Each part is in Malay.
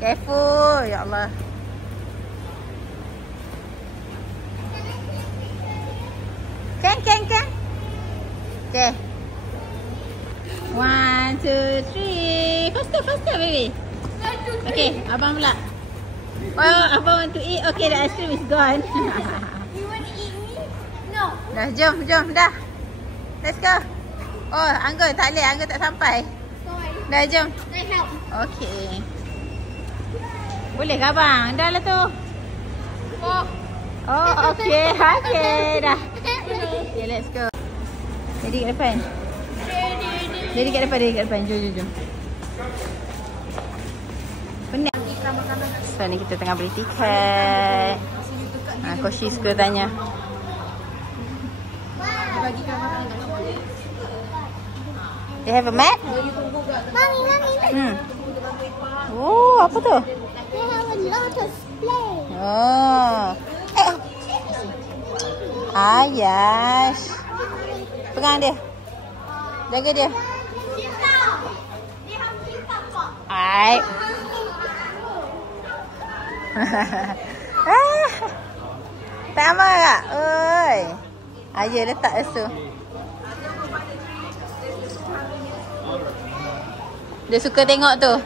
Careful. Ya Allah. Kan. Okay. 1, 2, 3. Faster, baby. Okay, abang pula. Oh, abang want to eat. Okay, the ice cream is gone. You want to eat me? No. Dah, jom. Dah. Let's go. Oh, Anggun tak boleh. Anggun tak sampai. Sorry. Dah, jom. I help. Okay. Boleh ke abang? Dah lah tu. Oh, okay. Okay, dah. Okay, let's go. Jadi kat depan. Jadi kat depan. Jom. Penat. So, ni kita tengah beli tiket. Koshi suka tanya. They have a map? Mommy. Oh, apa tu? They have a lot of play. Oh. Ayash. Pegang dia. Jaga dia. Hai. Sama tak? Oi. Ayah letak tu. Dia suka tengok tu.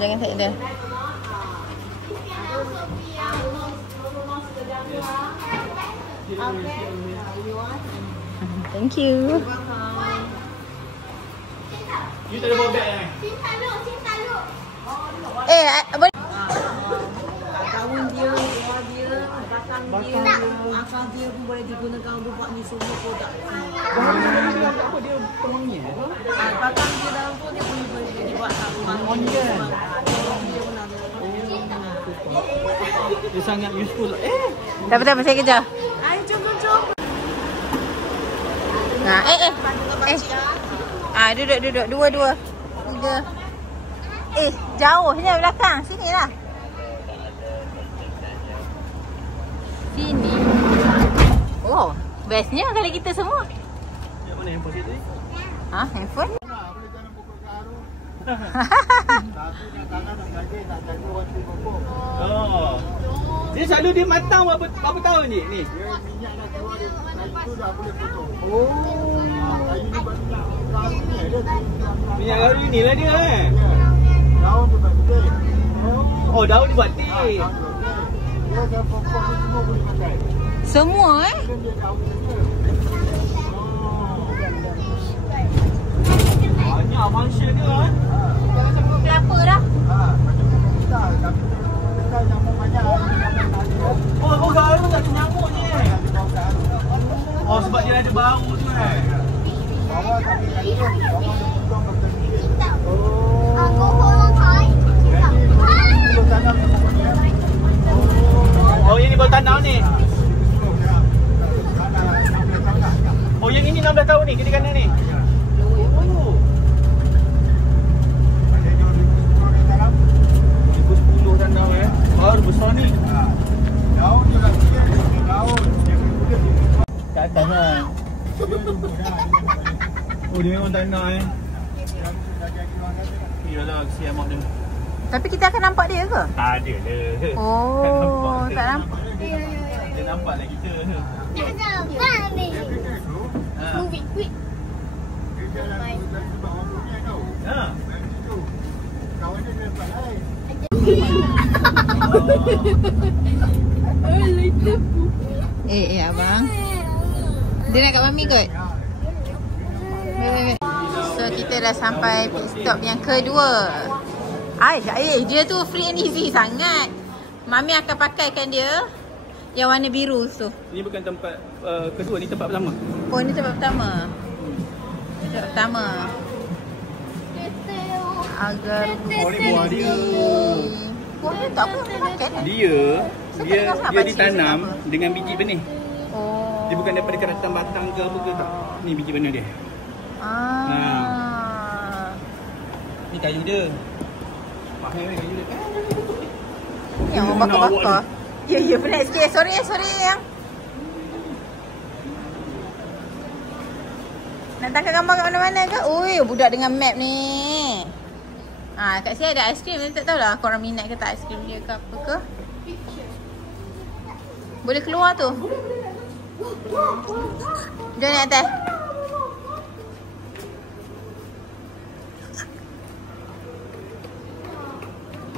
Jangan tak dia. Thank you. You tak ada bawa beg kan? Boleh. Kawan dia, luar dia, batang dia, akar dia pun boleh digunakan untuk buat ni semua produk. Apa dia penuhnya? Batang dia dalam tu dia boleh dibuat rumah dia. Dia sangat useful. Tak apa, saya kejar. Jom. Nah, duduk. Dua. 3. Jauhnya belakang. Sinilah. Sini. Oh, bestnya kali kita semua. Yang mana handphone situ ni? Handphone? Oh. Dia selalu dia matang berapa tahun ni? Ni. Oh. Minyak garu ni lah dia Oh, daun dibuat teh. Semua Banyak function dia Macam kelapa dah. Oh, garu tak ada nyamuk ni. Oh, sebab dia ada bau tu kan. Oh, yang ni baru tanam ni. Oh, yang ini 16 tahun ni, kiri kanan ni. Oh. 10 tanam baru besar ni. Daun je lah. Daun. Kat atas lah. Oh, dia memang tanah Yalah, kesian mak dia. Tapi kita akan nampak dia ke? Tak ada le. Oh, tak nampak. Dia nampak lah kita. Move it quick. Abang. Dia nak kat mami kot. So kita dah sampai pit stop yang kedua. Dia tu free and easy sangat. Mami akan pakaikan dia yang warna biru tu. Ni bukan tempat kedua, ni tempat pertama. Oh, ni tempat pertama. Tempat pertama. Agar Buah dia. Buah dia tak apa makan. Dia ditanam dengan biji benih. Oh. Dia bukan daripada keratan batang ke apa ke tak. Ni biji benih dia. Ni kayu dia. Mahal kayu dia. Yang orang bakar-bakar. Ya, penat sikit. Sorry yang. Nak tangkap gambar kat mana-mana ke? Ui, budak dengan map ni. Kat sini ada aiskrim. Tak tahulah korang minat ke tak aiskrim dia ke apa ke. Boleh keluar tu. Jom naik atas.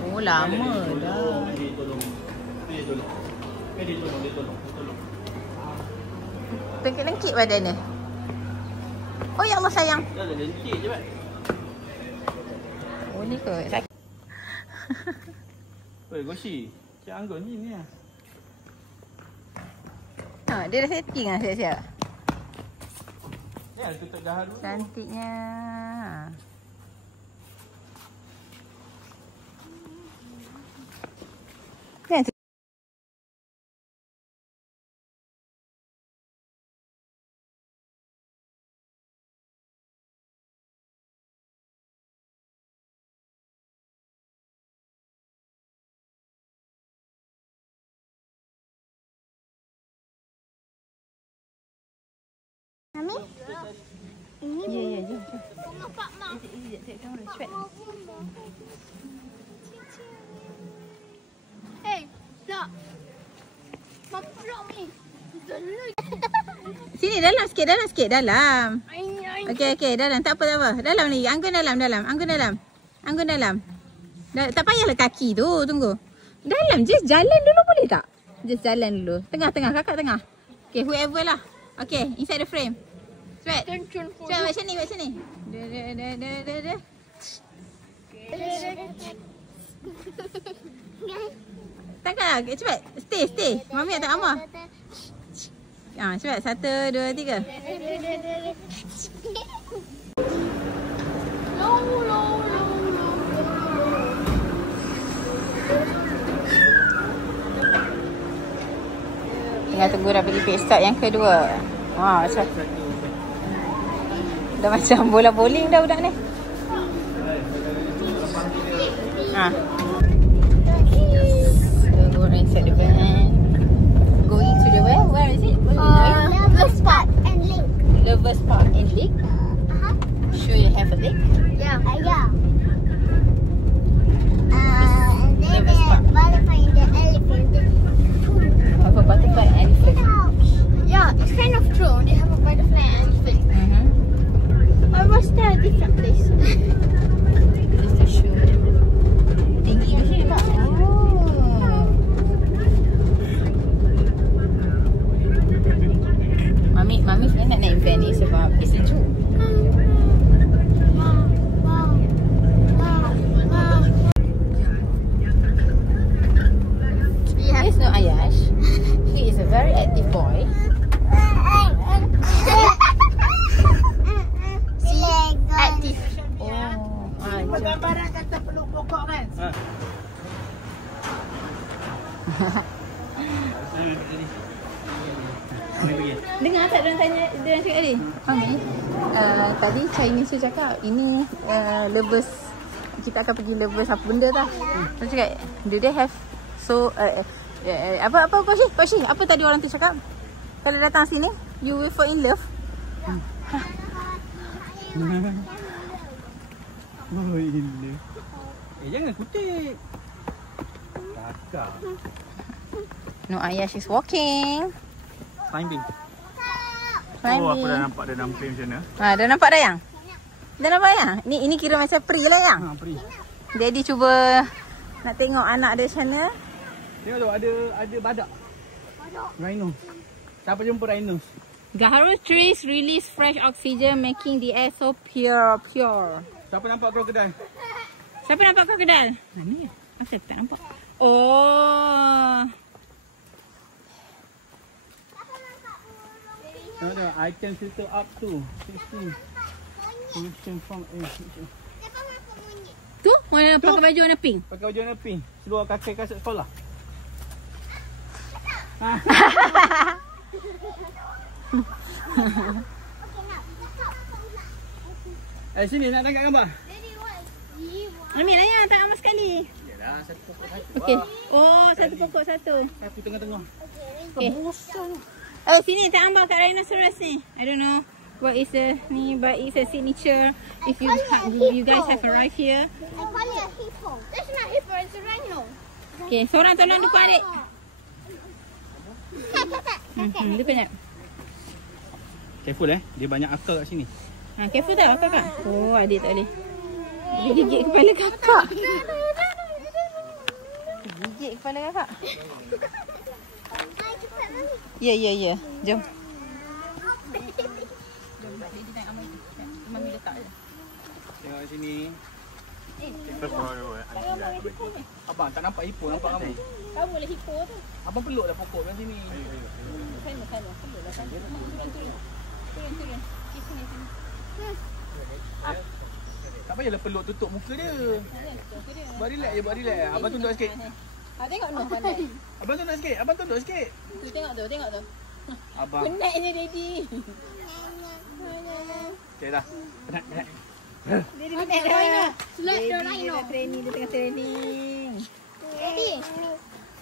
Oh, lama dah. Dia tolong. Lengkit-lengkit badan dia. Oh, ya Allah sayang. Dah lengkit je, Pak. Oh, ni ke? Oi, Goshi. Cik Anggun ni lah. Dia dah setting lah siap-siap. Ya, tutup jahat dulu. Cantiknya. Kan Mami? Ini ya, jom. rumah Pak Mak. Hey, tak. Mama peluk ni. Sini dalam sikit, dalam. Ai. Okey, dalam. Tak apa. Dalam ni. Anggun dalam. Tak payahlah kaki tu. Tunggu. Dalam je. Jalan dulu boleh tak? Just jalan dulu. Tengah. Kakak tengah. Okay, whoever lah. Okay, inside the frame. Cepat. Cepat, buat sini. Dah. Tangkap. Cepat. Stay. Mami tak amat. Cepat. 1, 2, 3. Tengah tunggu dah pergi pit stop yang kedua. Macam dah macam bola bowling dah budak ni. So we're inside the van. Going to the where? Where is it? Lovers Park and Link. Lovers Park in Lake. Sure you have a lake? Yeah. Yeah. And then Lovers the Park. butterfly and the elephant. Have a butterfly and elephant. Yeah, it's kind of true. They have a butterfly and elephant. Or was there a different place? This is the shoe. Tinggi ke sini tak? Mami sebenarnya nak naik van ni sebab dia sejuk. There's no Ayash. He is a very active boy. Active. Gambaran kata peluk pokok kan? Dengar tak dia tanya, dia cakap tadi? Mami, tadi Chinese tu cakap ini lovers, kita akan pergi lovers apa benda tau. Dia cakap, do they have apa Koshi, apa tadi orang tu cakap? Kalau datang sini, you will fall in love. Oh, ini. Jangan kutip. Kakak. No, Ayah, she's walking. Climbing. Climbing. Oh, aku dah nampak dia dalam frame macam mana. Dah nampak dah yang? Dah nampak yang? Ini kira macam pre lah yang? Pri. Daddy cuba nak tengok anak dia macam mana. Tengok tu ada badak. Rhino. Siapa jumpa rhino? Gaharu trees release fresh oxygen making the air so pure. Siapa nampak krokodil? Siapa nampak krokodil? Mana ya? Asal tak nampak? Oh. Ada item filter up to 16. Solution from Tu? Mana pakai baju warna pink? Pakai baju warna pink. Seluar kaki kasut sekolah. Sini nak tangkap gambar. Ambil lah yang tak amat sekali. Yalah, satu pokok satu. Okey. Oh, satu pokok satu. Satu tengah-tengah. Okey. Sini tak ambil kat rhinoceros ni. I don't know What is the ni? But it's a signature. If you guys have arrived here. I call it a hippo. That's not hippo, it's a rhino. Okay, seorang tolong dukung adik. Dia banyak. Careful dia banyak akal kat sini. Careful tau kakak. Oh, adik tak boleh. Dia gigit kepala kakak. Gigit kepala kakak. Ya. Jom. Mami letak je. Tengok kat sini. Abang tak nampak hippo, nampak kamu. Kamu boleh hippo tu. Abang peluklah pokok kat sini. Sana. Peluklah sana. Turun. Sini. Tak payahlah peluk tutup muka dia. Buat relax je, buat relax. Abang tunduk sikit. Tengok Noh pandai. Abang tunduk sikit. Tu tengok tu. Abang. Penatnya daddy. Okay dah. Penat. Daddy penat dah. Select the rhino. Dia tengah training. Daddy.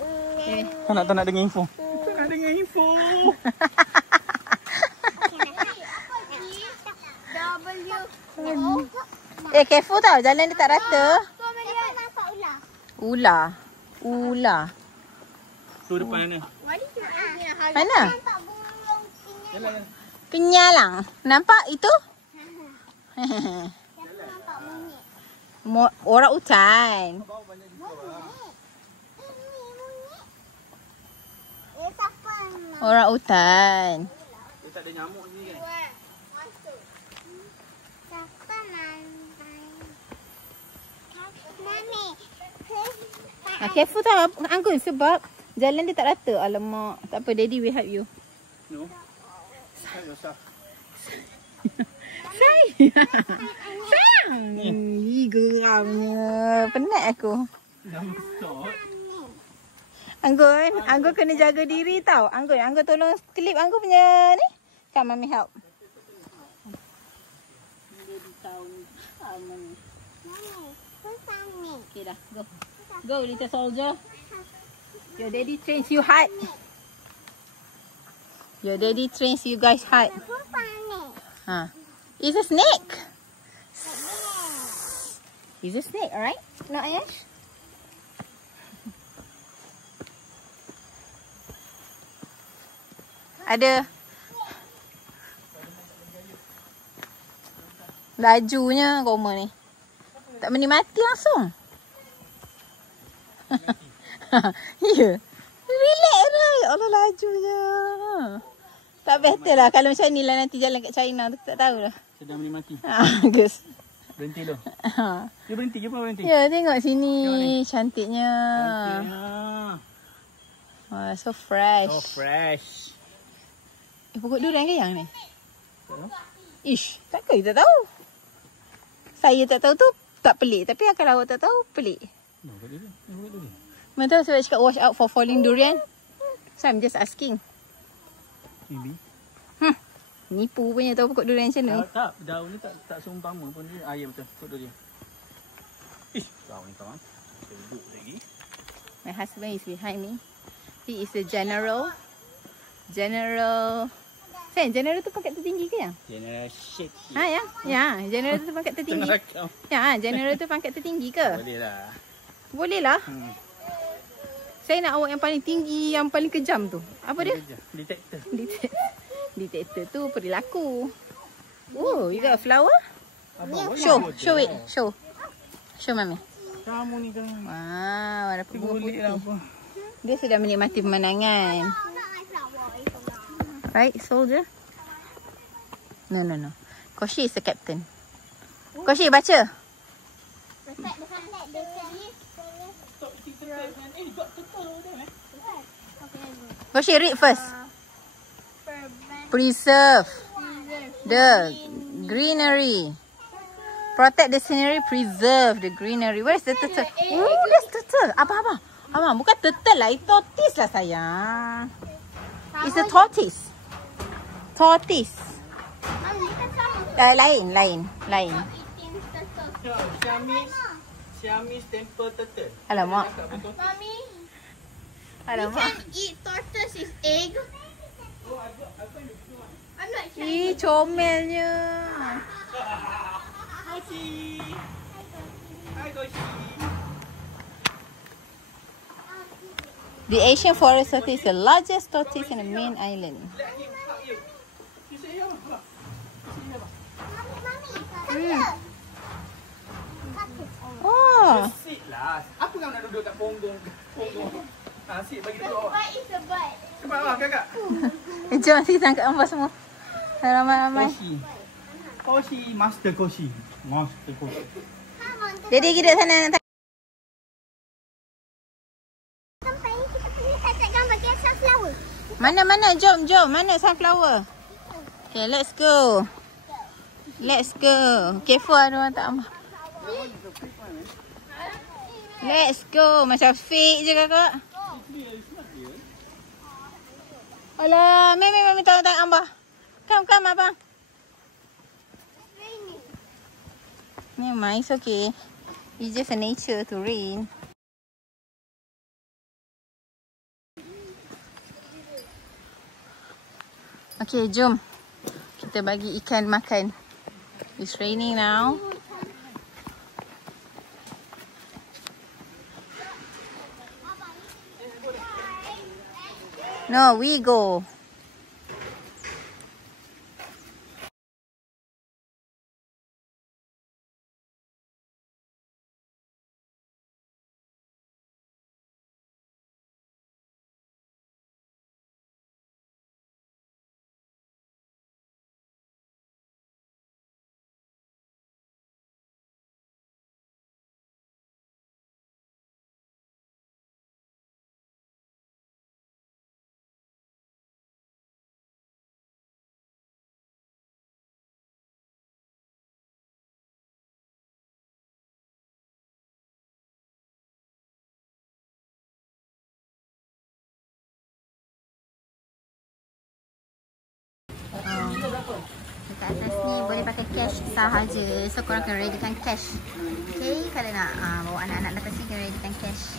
Okay. Tak nak dengar info. Tak nak dengar info. Careful tau. Jalan dia tak rata. Nampak Ular. Tu depan mana? Mana? Nampak burung Jalan. Penyalang. Nampak itu? nampak monyet. Orang hutan. Orang hutan. Dia tak ada nyamuk sini kan? Careful tau Anggun sebab jalan dia tak rata. Alamak. Tak apa, daddy will help you. No. Sayang. Sayang. Geramnya. Penat aku. Anggun kena jaga diri tau. Anggun tolong klip Anggun punya ni. Come, Mami help. Okay dah, go. Go, little soldier. Your daddy trains you hard. Your daddy trains you guys hard. It's a snake. It's a snake, alright? No, Ayash? Ada lajunya koma ni. Tak menikmati langsung. Ya. Relax lah. Ya Allah, lajunya. Tak better lah kalau macam ni lah nanti jalan kat China tu. Tak tahulah. Sedang menikmati. Bagus. Berhenti tu. Dia berhenti ke apa berhenti? Ya, tengok sini. Cantiknya. So fresh. So fresh. Pokok durian ke yang ni? Ish, takkan kita tahu. Saya tak tahu tu tak pelik. Tapi kalau awak tak tahu, pelik. Betul sebab cakap watch out for falling durian. So I'm just asking. Maybe. Nipu punya tahu pokok durian macam ni. Tak, daun ni tak seumpama pun dia. Ya betul, pokok durian. Daun ni kawan. Duduk lagi. My husband is behind me. He is a general. Sayang, general tu pangkat tertinggi ke yang? General shit. Ya, general tu pangkat tertinggi. Ya, general tu pangkat tertinggi ke? Boleh lah. Saya nak awak yang paling tinggi, yang paling kejam tu. Apa dia? Detector. Detector tu perilaku. Oh, you got a flower? Show it. Show mami. Kamu ni kan. Wow, ada bunga putih. Lah apa. Dia sudah menikmati pemandangan. Right, soldier? No. Koshi is the captain. Koshi, baca. Koshi, read first. Preserve the greenery. Protect the scenery, preserve the greenery. Where's the turtle? Oh, there's turtle. Abang. Bukan turtle lah. Itu tortoise lah sayang. It's a tortoise. Lain. Siamese temple turtle. Alamak. Mommy, we Alamak. can eat tortoise's egg. Ih, comelnya. Koshi. Hai Koshi. The Asian forest tortoise is the largest tortoise in the main island. Oh. Sit lah. Apa kau nak duduk kat punggung? Sit bagi duduk. Cepat lah kakak. Jom kita tangkap gambar semua. Ramai-ramai. Koshi. Master Koshi. Jadi kita sana nak Mana? Jom. Mana sunflower? Okay, let's go. Careful ada orang tak ambil. Let's go. Macam fake je kakak. Alah, Mami tak ambil. Come abang. Never mind, it's okay. It's just a nature to rain. Okay, jom. Kita bagi ikan makan. It's raining now. No, we go. Dekat atas ni boleh pakai cash sahaja. So korang kena readykan cash. Okay, kalau nak bawa anak-anak datang sini kena readykan cash.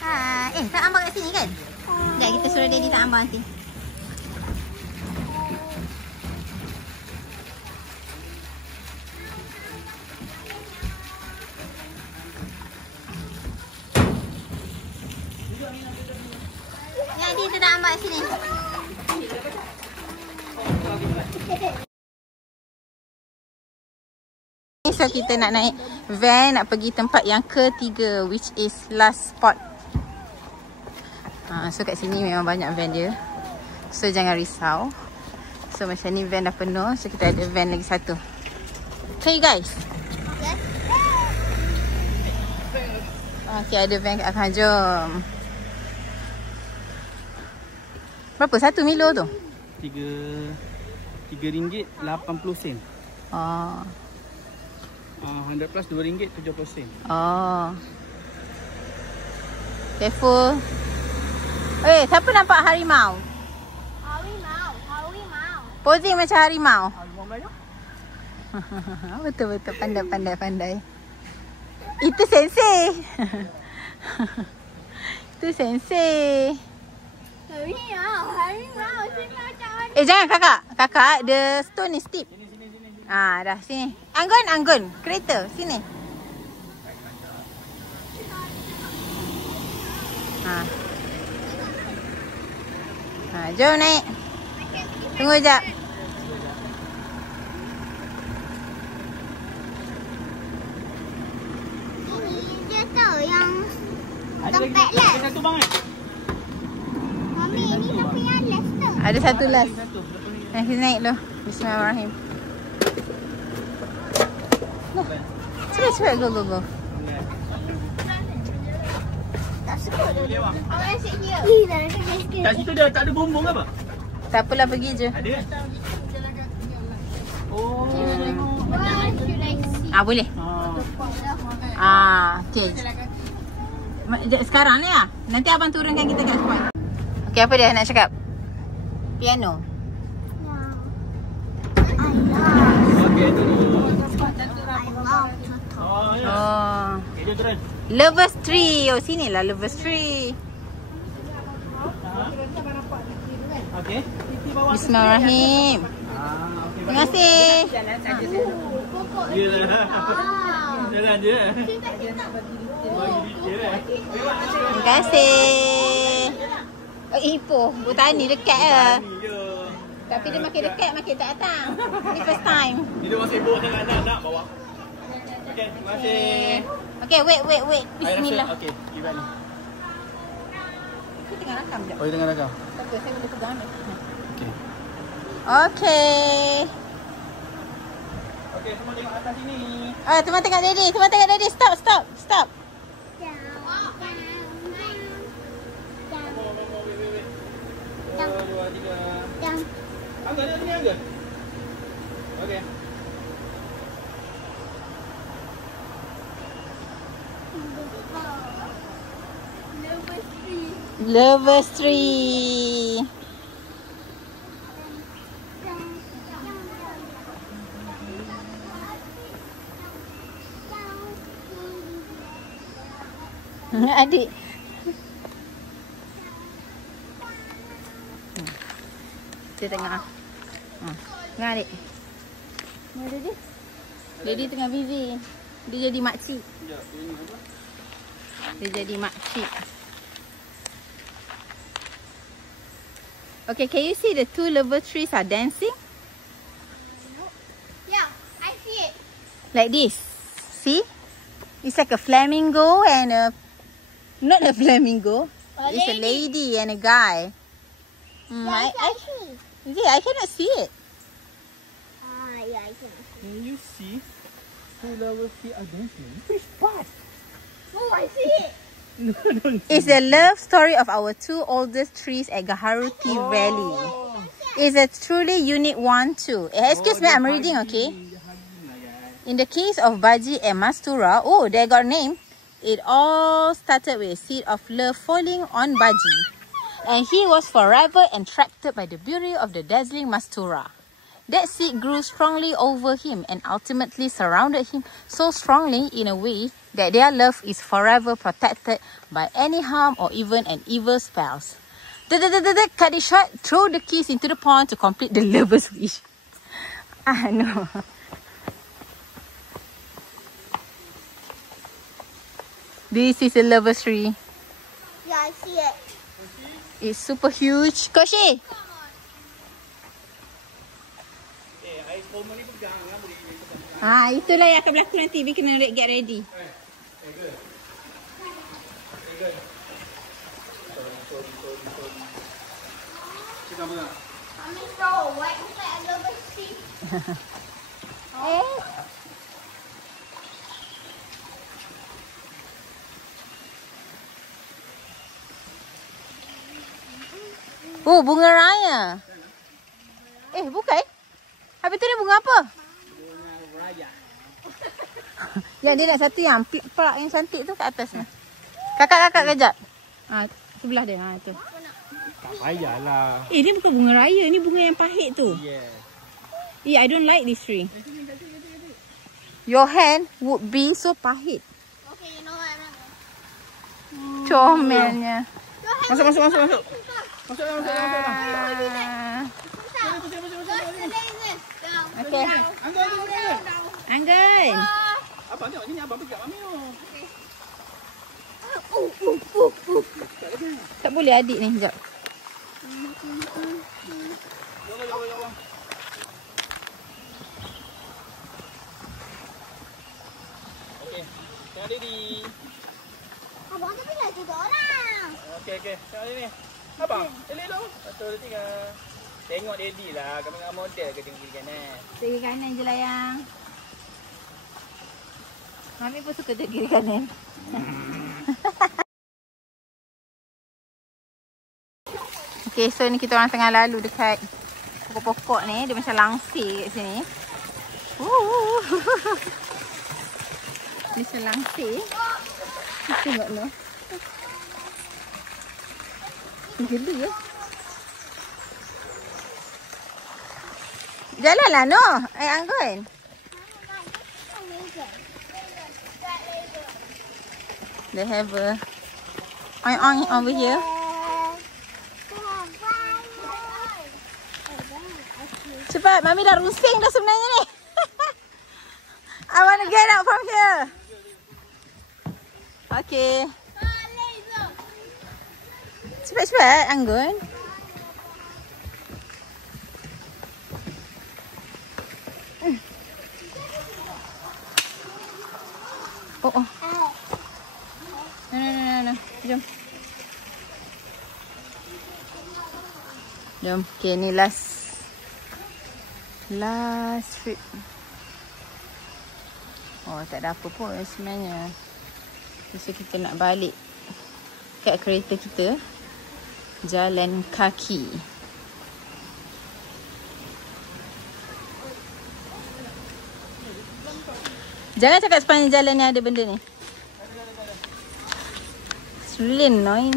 Hai. Tak ambang kat sini kan? Sekejap kita suruh daddy tak ambang nanti. Daddy tu tak ambang kat sini. So kita nak naik van nak pergi tempat yang ketiga, which is last spot. So kat sini memang banyak van dia. So jangan risau. So macam ni van dah penuh. So kita ada van lagi satu. Okay guys. Okay, ada van kat atas. Jom. Berapa? 1 Milo tu? RM3.80. Oh. 100 plus RM2.70. Oh. Careful. Siapa nampak harimau? Harimau. Posing macam harimau. Harimau Melayu? Betul-betul pandai. Itu sensei. Itu sensei. Harimau. Jangan kakak. Kakak, the stone is steep. Dah sini. Anggun. Kereta, sini. Jom naik. Tunggu sekejap. Ini dia tau yang tempat last. Ada satu bang kan? Mami, ini tempat yang last tu. Ada satu last. Kita naik dulu. Bismillahirrahmanirrahim. Cepat. Go. Tak suka dia. Awak asyik dia. Kat situ dia tak ada bumbung apa? Tak apalah, pergi je. Ada kan? Oh. Boleh. Okay. Sekarang ni lah. Nanti abang turunkan kita kat spot. Okay, apa dia nak cakap? Piano. Okey, itu dulu. Oh. Okay, jom turun. Lovers Tree. Oh, sinilah Lovers Tree. Okey. Bismillahirrahim. Okey. Terima kasih. Yalah. Jalan je. Terima kasih. Oh, Ipoh. Botani dekat ke? Tapi dia makin dekat, makin tak datang. Ni first time. Dia masih sibuk sangat nak bawa. Okey, terima kasih. Okay, wait. Bismillah. Okey, kita ni. Aku tengah rakam je. Oh, dia tengah rakam. Tak apa, saya boleh pegang ni. Okey. Okay. Okey, semua tengok atas sini. Teman tengok Daddy. Stop. Dua, tiga. Angga, dia sini Angga. Okey. Lovers Tree. Adik. Dia tengah. Tengah adik. Mana dia? Daddy tengah busy. Dia jadi makcik. Okay, can you see the two lover trees are dancing? Yeah, I see it. Like this. See? It's like a flamingo and a... Not a flamingo. It's a lady and a guy. I see. I cannot see it. Yeah, I can. Can you see? Two lovers here are dancing. Which part? Oh, I see it. No, don't. It's the love story of our two oldest trees at Gaharu Tea Valley. It's a truly unique one too. Excuse me, I'm reading, okay? In the case of Baji and Mastura, oh, they got a name. It all started with a seed of love falling on Baji. And he was forever attracted by the beauty of the dazzling Mastura. That seed grew strongly over him and ultimately surrounded him so strongly in a way that their love is forever protected by any harm or even an evil spells. Cut it short, throw the keys into the pond to complete the lover's wish. No. This is a lover's tree. Yeah, I see it. It's super huge. Koshi! Itulah yang akan berlaku nanti. We kena get ready. Mommy, so what is that lover tree? Oh, bunga raya. Bukan. Habis tu ni bunga apa? Bunga raya. Yang dia nak satu yang perak yang cantik tu kat atas ni. Kakak kejap. Sebelah dia. Tu. Tak payahlah. Ni bukan bunga raya. Ni bunga yang pahit tu. Yeah. I don't like this tree. Your hand would be so pahit. Okay, you know what? I'm not going. Comelnya. Masuk. What's the laser? Okay. Anggun. Abang tengok sini, abang pegang Mami tu. Tak boleh adik ni, sekejap. Jom. Okey, tengok Daddy. Abang tapi dah juga orang. Okey. Tengok sini. Abang, elok tu. Betul tinggal. Tengok Daddy lah. Kami dengan model ke tinggi kanan. Kiri kanan je lah yang. Mami pun suka tengok kiri kanan. Okay, so ni kita orang tengah lalu dekat pokok-pokok ni. Dia macam langsir kat sini. Dia macam langsir. Tengok tu. Geli ya. Jalanlah Noh. Anggun. They have a oing over here. Cepat, Mami dah rusing dah sebenarnya ni. I want to get out from here. Okay. Cepat-cepat, Anggun. Oh. No. Jom. Okay, ni last trip. Oh, tak ada apa pun sebenarnya. So kita nak balik kat kereta kita. Jalan kaki. Jangan cakap sepanjang jalan ni ada benda ni. It's really annoying.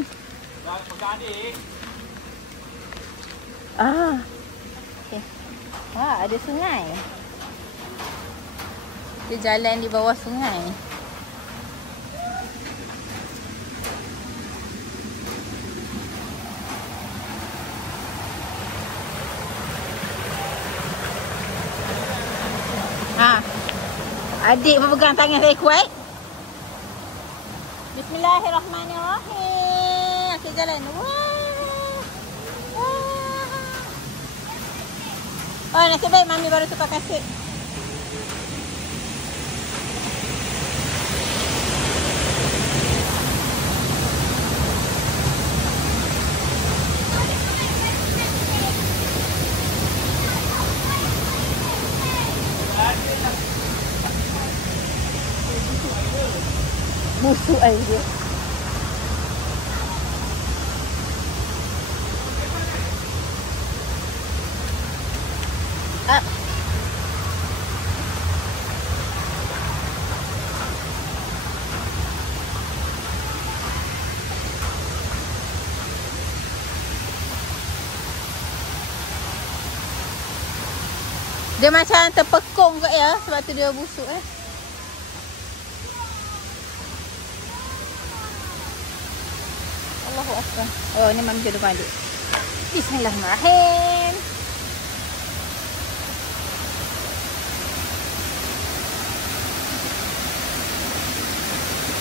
Okay. Wah, ada sungai. Dia jalan di bawah sungai. Adik berpegang tangan saya kuat. Bismillahirrahmanirrahim. Okey, jalan. Oh, nasib baik Mami baru tukar kaset. Musuh aja. Dia macam terpekung kot ya, sebab tu dia busuk Allahu Akbar. Oh, ni Mami jodoh balik. Bismillahirrahmanirrahim.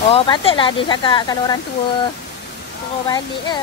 Oh, patutlah dia cakap kalau orang tua suruh balik je.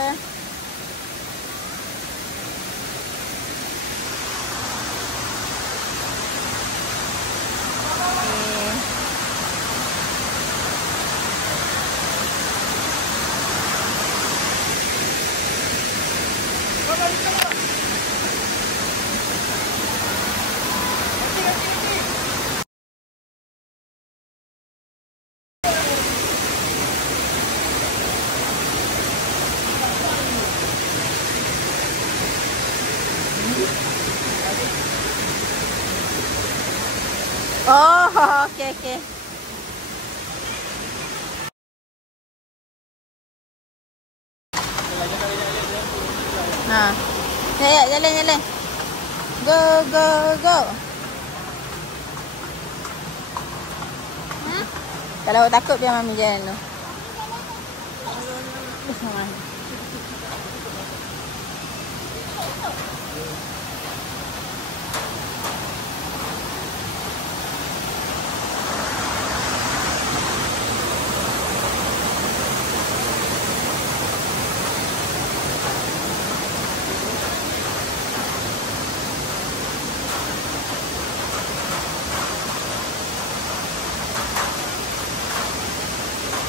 Oh, okey. Ya, jalan. Go. Kalau awak takut biar Mami jalan dulu.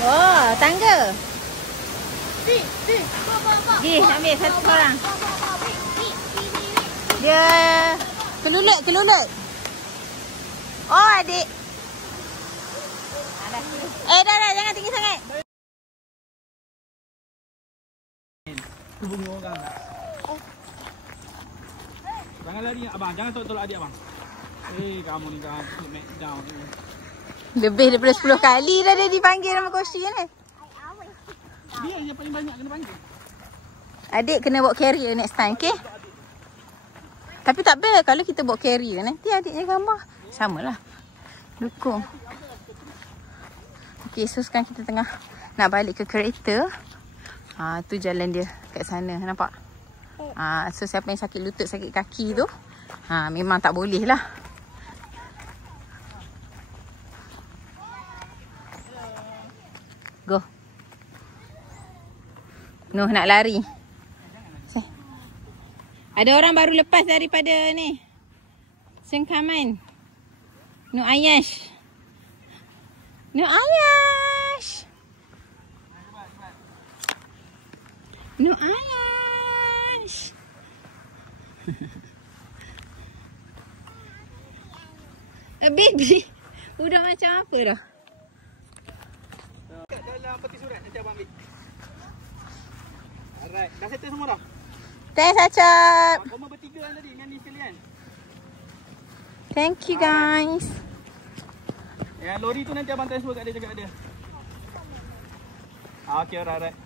Oh, tangga. Gih, ambil satu orang. Dia kelulut. Oh, adik. Dah, jangan tinggi sangat. Hubungi orang. Jangan lari abang, jangan tolak adik abang. Kamu ni kan make down ni. Lebih daripada 10 kali dah dia dipanggil nama Koshi ni. Dia yang paling banyak kena panggil. Adik kena bawa carrier next time, okay? Tapi tak best kalau kita bawa carrier. Nanti adiknya gambar. Samalah. Dukung. Okay, so sekarang kita tengah nak balik ke kereta. Tu jalan dia kat sana. Nampak? So siapa yang sakit lutut, sakit kaki tu, memang tak boleh lah. Go. Noh nak lari. Ada orang baru lepas daripada ni Sengkaman. Noh Ayash. Noh Ayash. Noh Ayash. A baby. Udah macam apa dah? Dalam peti surat nanti abang ambil. Alright, dah settle semua dah? Thanks Acap. Korang bertiga kan tadi, ni sekalian. Thank you guys. Yang lori tu nanti abang transfer kat dia, cakap dia. Okay, alright.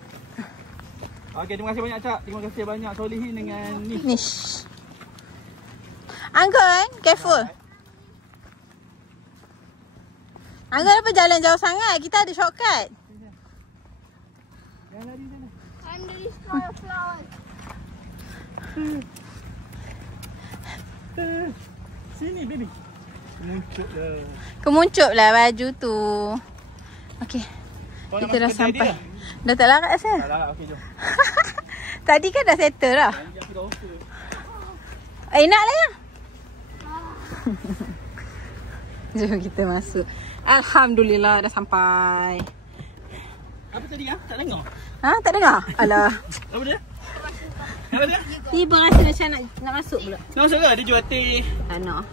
Okay, terima kasih banyak Cak. Terima kasih banyak Solihin dengan Nish. Anggun, careful. Anggun apa jalan jauh sangat? Kita ada shortcut. Jangan lari sana. Under this flower. Sini baby. Muncul lah. Kemuncup lah baju tu. Okay. Kita dah sampai. Dah tak larat saya. Tak larat, okey jom. Tadi kan dah settle dah. Nak lah ya. Jom kita masuk. Alhamdulillah dah sampai. Apa tadi ah? Tak dengar? Tak dengar? Alah. Apa dia? Apa dia? Tiba rasa macam nak masuk pula. Nak masuk ke? Dia jual teh. Tak nak.